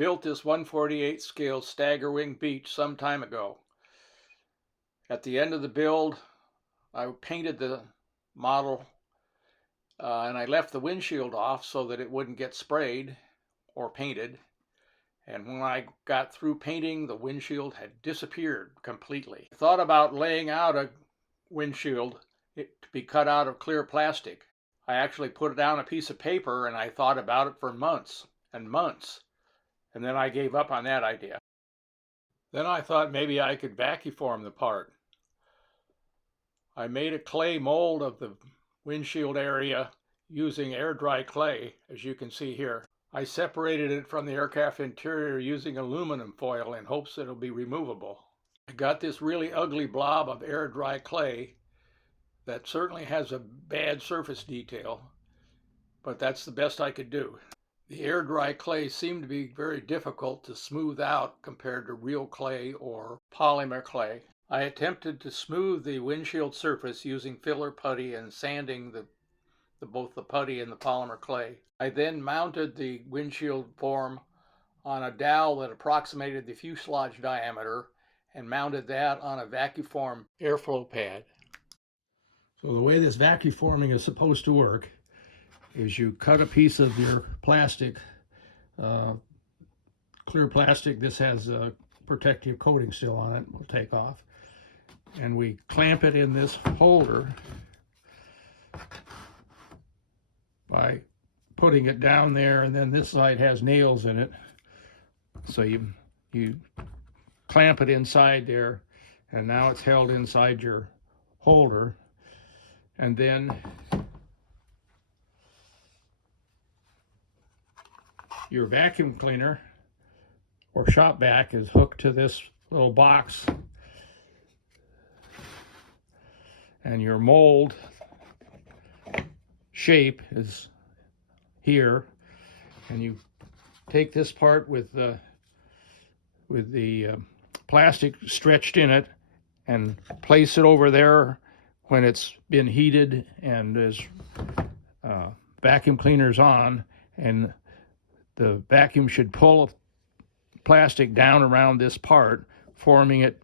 built this 1/48 scale Staggerwing beach some time ago. At the end of the build, I painted the model and I left the windshield off so that it wouldn't get sprayed or painted. And when I got through painting, the windshield had disappeared completely. I thought about laying out a windshield to be cut out of clear plastic. I actually put it down a piece of paper and I thought about it for months and months. And then I gave up on that idea. Then I thought maybe I could vacuform the part. I made a clay mold of the windshield area using air dry clay, as you can see here. I separated it from the aircraft interior using aluminum foil in hopes that it'll be removable. I got this really ugly blob of air dry clay that certainly has a bad surface detail, but that's the best I could do. The air dry clay seemed to be very difficult to smooth out compared to real clay or polymer clay. I attempted to smooth the windshield surface using filler putty and sanding both the putty and the polymer clay. I then mounted the windshield form on a dowel that approximated the fuselage diameter and mounted that on a Vacuform airflow pad. So the way this Vacuforming is supposed to work is you cut a piece of your plastic, clear plastic. This has a protective coating still on it. We'll take off. And we clamp it in this holder by putting it down there, and then this side has nails in it. So you clamp it inside there, and now it's held inside your holder. And then your vacuum cleaner or shop vac is hooked to this little box, and your mold shape is here, and you take this part with the plastic stretched in it and place it over there when it's been heated and is vacuum cleaner's on, and the vacuum should pull plastic down around this part, forming it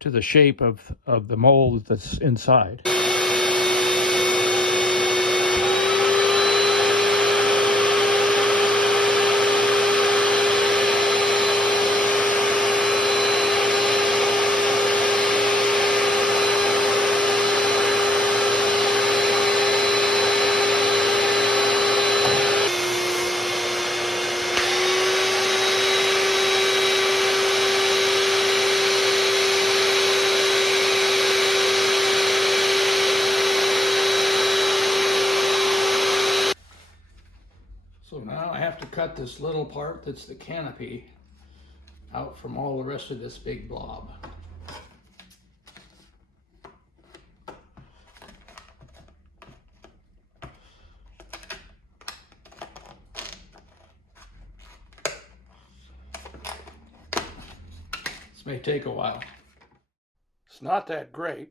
to the shape of the mold that's inside. So now I have to cut this little part that's the canopy out from all the rest of this big blob. This may take a while. It's not that great.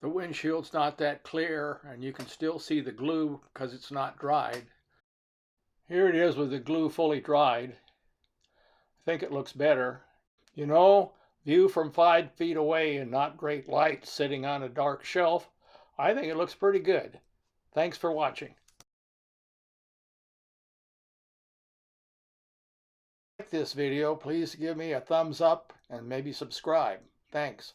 The windshield's not that clear, and you can still see the glue because it's not dried. Here it is with the glue fully dried. I think it looks better. You know, view from 5 feet away and not great light sitting on a dark shelf, I think it looks pretty good. Thanks for watching. If you like this video, please give me a thumbs up and maybe subscribe. Thanks.